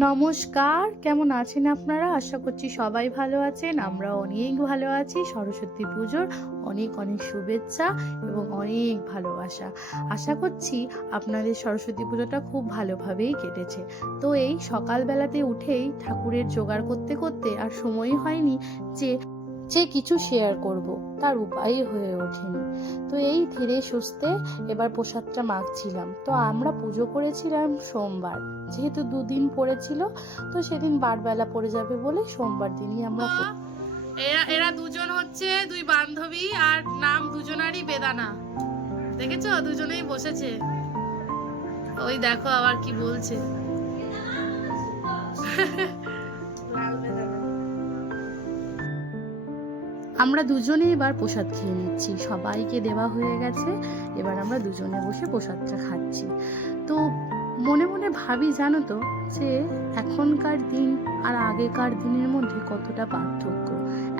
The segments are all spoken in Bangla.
নমস্কার, কেমন আছেন আপনারা? আশা করছি সবাই ভালো আছেন। আমরা অনেক ভালো আছি। সরস্বতী পুজোর অনেক অনেক শুভেচ্ছা এবং অনেক ভালোবাসা। আশা করছি আপনাদের সরস্বতী পুজোটা খুব ভালোভাবেই কেটেছে। তো এই সকালবেলাতে উঠেই ঠাকুরের জোগাড় করতে করতে আর সময় হয়নি যে যে কিছু শেয়ার করব তার উপায়ই হয়ে ওঠেনি। তো এই ধীরে সুস্থে এবার প্রসাদটা মাখছিলাম। তো আমরা পুজো করেছিলাম সোমবার। যেহেতু দুদিন পড়েছিল তো সেদিন বারবেলা পড়ে যাবে বলে সোমবার দিনই আমরা। এরা এরা দুজন হচ্ছে দুই বান্ধবী আর নাম দুজনারই বেদানা। দেখেছ? দুজনেই বসেছে। ওই দেখো আবার কি বলছে। আমরা দুজনে এবার প্রসাদ খেয়ে নিচ্ছি। সবাইকে দেওয়া হয়ে গেছে। এবার আমরা দুজনে বসে প্রসাদটা খাচ্ছি। তো মনে মনে ভাবি, জানো তো, যে এখনকার দিন আর আগেকার দিনের মধ্যে কতটা পার্থক্য।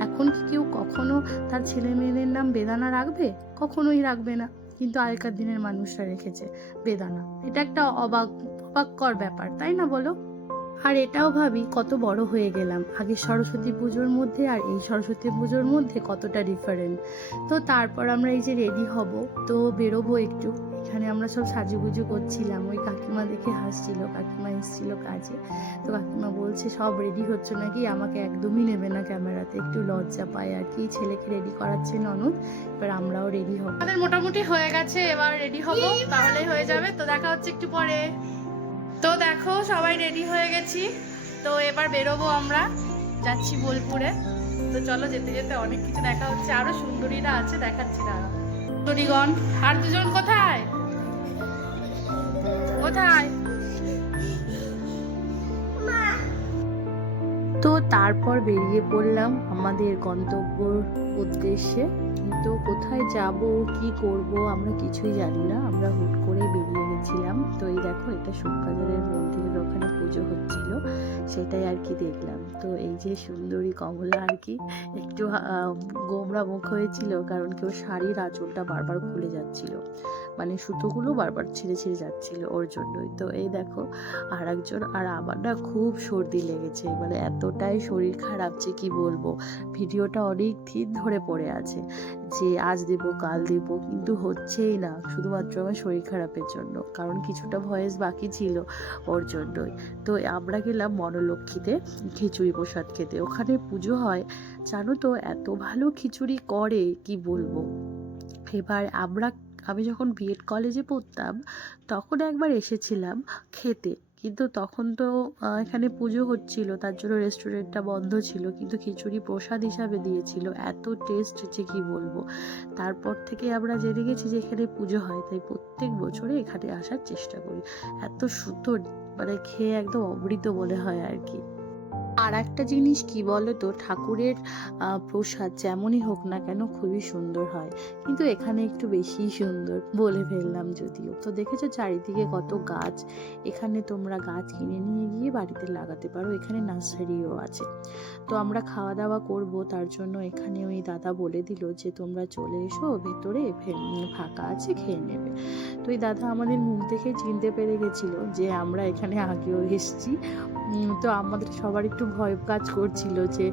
এখন কি কেউ কখনো তার ছেলে মেয়েদের নাম বেদানা রাখবে? কখনোই রাখবে না। কিন্তু আগেকার দিনের মানুষরা রেখেছে বেদানা। এটা একটা অবাক, অবাককর ব্যাপার, তাই না বলো? আর এটাও ভাবি কত বড় হয়ে গেলাম। আগে সরস্বতী পুজোর মধ্যে আর এই সরস্বতী পুজোর মধ্যে কতটা ডিফারেন্ট তো তারপর আমরা এই যে রেডি হব তো বেরোবো একটু। এখানে আমরা সব সাজুগুজু করছিলাম। ওই কাকিমা দেখে হাসছিল কাকিমা এসেছিল কাজে। তো কাকিমা বলছে সব রেডি হচ্ছে নাকি? আমাকে একদমই নেবে না ক্যামেরাতে। একটু লজ্জা পায় আর কি। ছেলেকে রেডি করাচ্ছে ননদ। এবার আমরাও রেডি হব। আমাদের মোটামুটি হয়ে গেছে। এবার রেডি হব। তাহলেই হয়ে যাবে। তো দেখা হচ্ছে একটু পরে। তো দেখো, সবাই রেডি হয়ে গেছি। তো এবার বেরোবো আমরা। যাচ্ছি বোলপুরে। তো চলো যেতে যেতে অনেক কিছু দেখা হচ্ছে। আরও সুন্দরীরা আছে, দেখাচ্ছি দাঁড়া সুন্দরীগণ, আর দুজন কোথায়? কোথায়? তো তারপর বেরিয়ে পড়লাম আমাদের গন্তব্যর উদ্দেশ্যে। তো কোথায় যাব, কি করব, আমরা কিছুই জানি না। আমরা হুট গেছিলাম তো এই দেখো, এটা শুকবাজারের মন্দিরের ওখানে পুজো হচ্ছিল, সেটাই আর কি দেখলাম। তো এই যে সুন্দরী কমলা আর কি একটু গোমরা মুখ হয়েছিল, কারণ কেউ শাড়ির আঁচলটা বারবার খুলে যাচ্ছিল। মানে সুতোগুলো বারবার ছিঁড়ে ছিঁড়ে যাচ্ছিল ওর জন্যই। তো এই দেখো আর একজন আর আমার না খুব সর্দি লেগেছে মানে এতটাই শরীর খারাপ যে কি বলব? ভিডিওটা অনেক দিন ধরে পড়ে আছে যে আজ দেব, কাল দেব, কিন্তু হচ্ছেই না, শুধুমাত্র আমার শরীর খারাপের জন্য, কারণ কিছুটা ভয়েস বাকি ছিল ওর জন্যই। তো আমরা গেলাম মনলক্ষ্মীতে খিচুড়ি প্রসাদ খেতে, ওখানে পুজো হয়, জানো তো এত ভালো খিচুড়ি করে, কি বলব? এবার আমরা আমি যখন বিএড কলেজে পড়তাম, তখন একবার এসেছিলাম খেতে। কিন্তু তখন তো এখানে পুজো হচ্ছিল, তার জন্য রেস্টুরেন্টটা বন্ধ ছিল। কিন্তু খিচুড়ি প্রসাদ হিসাবে দিয়েছিল। এত টেস্ট যে কি বলব? তারপর থেকে আমরা জেনে গেছি যে এখানে পুজো হয়। তাই প্রত্যেক বছরে এখানে আসার চেষ্টা করি। এত সুন্দর মানে খেয়ে একদম অমৃত মনে হয় আর কি। আর একটা জিনিস কি বলো তো ঠাকুরের প্রসাদ যেমনই হোক না কেন খুবই সুন্দর হয়। কিন্তু এখানে একটু বেশি সুন্দর বলে ফেললাম যদিও। তো দেখেছ চারিদিকে কত গাছ? এখানে তোমরা গাছ কিনে নিয়ে গিয়ে বাড়িতে লাগাতে পারো। এখানে নার্সারিও আছে। তো আমরা খাওয়া দাওয়া করব। তার জন্য এখানে ওই দাদা বলে দিল যে, তোমরা চলে এসো, ভেতরে ফাঁকা আছে, খেয়ে নেবে। তো ওই দাদা আমাদের মুখ দেখে চিনতে পেরে গেছিল যে, আমরা এখানে আগেও এসেছি। তো আমাদের সবার একটু ভয় কাজ করছিল যে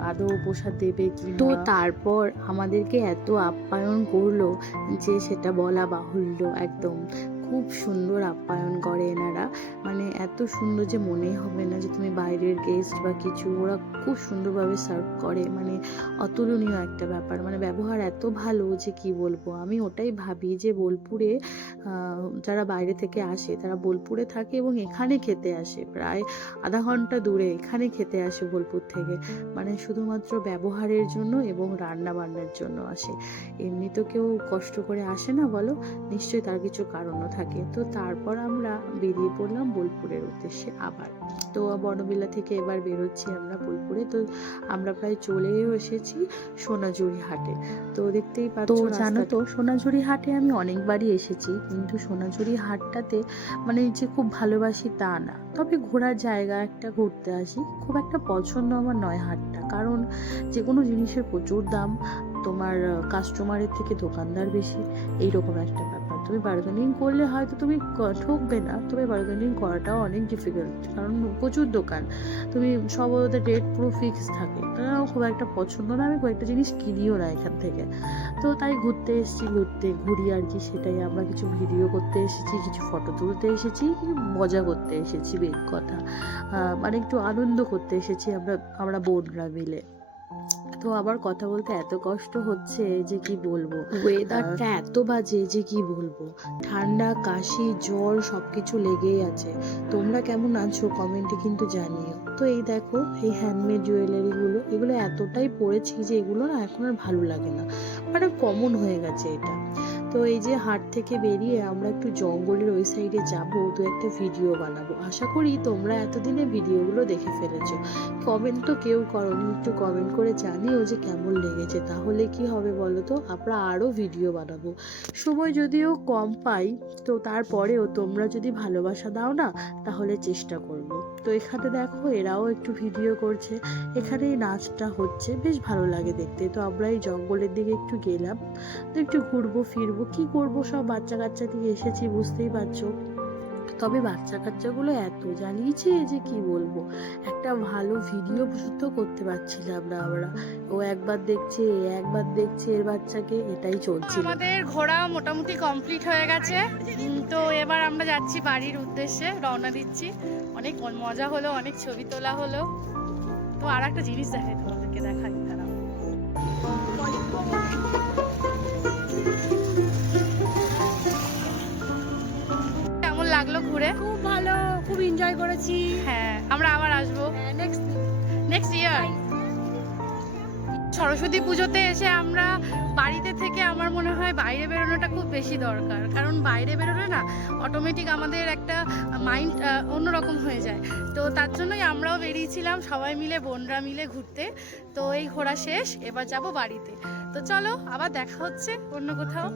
আদৌ প্রসাদ দেবে কি তো তারপর আমাদেরকে এত আপ্যায়ন করল যে, সেটা বলা বাহুল্য একদম। খুব সুন্দর আপ্যায়ন করে এনারা। মানে এত সুন্দর যে মনেই হবে না যে তুমি বাইরের গেস্ট বা কিছু, ওরা খুব সুন্দরভাবে সার্ভ করে। মানে অতুলনীয় একটা ব্যাপার। মানে ব্যবহার এত ভালো যে কি বলব? আমি ওটাই ভাবি যে বোলপুরে যারা বাইরে থেকে আসে, তারা বোলপুরে থাকে এবং এখানে খেতে আসে। প্রায় আধা ঘণ্টা দূরে এখানে খেতে আসে বোলপুর থেকে। মানে শুধুমাত্র ব্যবহারের জন্য এবং রান্না বান্নার জন্য আসে। এমনি তো কেউ কষ্ট করে আসে না বলো? নিশ্চয়ই তার কিছু কারণও থাকে। তো তারপর আমরা বেরিয়ে পড়লাম বোলপুরের উদ্দেশ্যে আবার। তো বনবিলা থেকে এবার বেরোচ্ছি আমরা বোলপুরে। তো আমরা প্রায় চলেও এসেছি সোনাঝুরি হাটে। তো দেখতেই পাচ্ছ তো জানো তো সোনাঝুরি হাটে আমি অনেকবারই এসেছি। কিন্তু সোনাঝুরি হাটটাতে মানে যে খুব ভালোবাসি তা না। তবে ঘোরার জায়গা একটা ঘুরতে আসি। খুব একটা পছন্দ আমার নয় হাটটা। কারণ যে কোনো জিনিসের প্রচুর দাম। তোমার কাস্টমারের থেকে দোকানদার বেশি। এইরকম একটা ব্যাপার। তুমি বার্গেনিং করলে হয়তো তুমি ঠকবে না। তবে বার্গেনিং করাটাও অনেক ডিফিকাল্ট কারণ প্রচুর দোকান। তুমি সব ওদের রেট পুরো ফিক্স থাকে। আমার খুব একটা পছন্দ না। আমি কয়েকটা জিনিস কিনিও না এখান থেকে। তো তাই ঘুরতে এসেছি, ঘুরতে ঘুরি আর কি সেটাই। আমরা কিছু ভিডিও করতে এসেছি, কিছু ফটো তুলতে এসেছি, কিছু মজা করতে এসেছি বেগ কথা। মানে একটু আনন্দ করতে এসেছি আমরা আমরা বোনরা মিলে। তো আবার কথা বলতে এত কষ্ট হচ্ছে যে কি বলব? ওয়েদারটা এত বাজে যে কি বলব? ঠান্ডা কাশি জ্বর সবকিছু লেগেই আছে। তোমরা কেমন আছো? কমেন্টে কিন্তু জানিও। তো এই দেখো এই হ্যান্ডমেড জুয়েলারিগুলো এগুলো এতটাই পড়েছি যে এগুলো না এখন আর ভালো লাগে না। মানে কমন হয়ে গেছে এটা। তো এই যে হাট থেকে বেরিয়ে আমরা একটু জঙ্গলের ওই সাইডে যাব, তো একটা ভিডিও বানাবো। আশা করি তোমরা এতদিনে ভিডিওগুলো দেখে ফেলেছো। কমেন্ট তো কেউ করনি, একটু কমেন্ট করে জানিও যে কেমন লেগেছে। তাহলে কি হবে বলো তো আমরা আরও ভিডিও বানাবো। সময় যদিও কম পাই, তো তারপরেও তোমরা যদি ভালোবাসা দাও না, তাহলে চেষ্টা করব। তো এখানে দেখো এরাও একটু ভিডিও করছে। এখানে এই নাচটা হচ্ছে, বেশ ভালো লাগে দেখতে। তো আমরা এই জঙ্গলের দিকে একটু গেলাম, তো একটু ঘুরবো, ফিরবো। কি করব সব বাচ্চা কাচ্চা নিয়ে এসেছি, বুঝতেই পারছ। তবে বাচ্চা কাচ্চাগুলো এত জানিয়েছে যে কি বলব? একটা ভালো ভিডিও শুদ্ধ করতে পারছিলাম না আমরা। ও একবার দেখছে একবার দেখছে, এর বাচ্চাকে এটাই চলছে আমাদের ঘোরা মোটামুটি কমপ্লিট হয়ে গেছে। তো এবার আমরা যাচ্ছি বাড়ির উদ্দেশ্যে, রওনা দিচ্ছি। অনেক মজা হলো, অনেক ছবি তোলা হলো। তো আর একটা জিনিস দেখাই তোমাদেরকে, দেখাই, দাঁড়াও। লাগল ঘুরে। খুব ভালো খুব এনজয় করেছি। হ্যাঁ আমরা আবার আসব। নেক্সট নেক্সট ইয়ার সরস্বতী পুজোতে এসে আমরা বাড়িতে থেকে আমার মনে হয় বাইরে বেরোনোটা খুব বেশি দরকার। কারণ বাইরে বেরোলে না অটোমেটিক আমাদের একটা মাইন্ড অন্যরকম হয়ে যায়। তো তার জন্যই আমরাও বেরিয়েছিলাম সবাই মিলে বোনরা মিলে ঘুরতে। তো এই ঘোরা শেষ এবার যাব বাড়িতে। তো চলো আবার দেখা হচ্ছে অন্য কোথাও।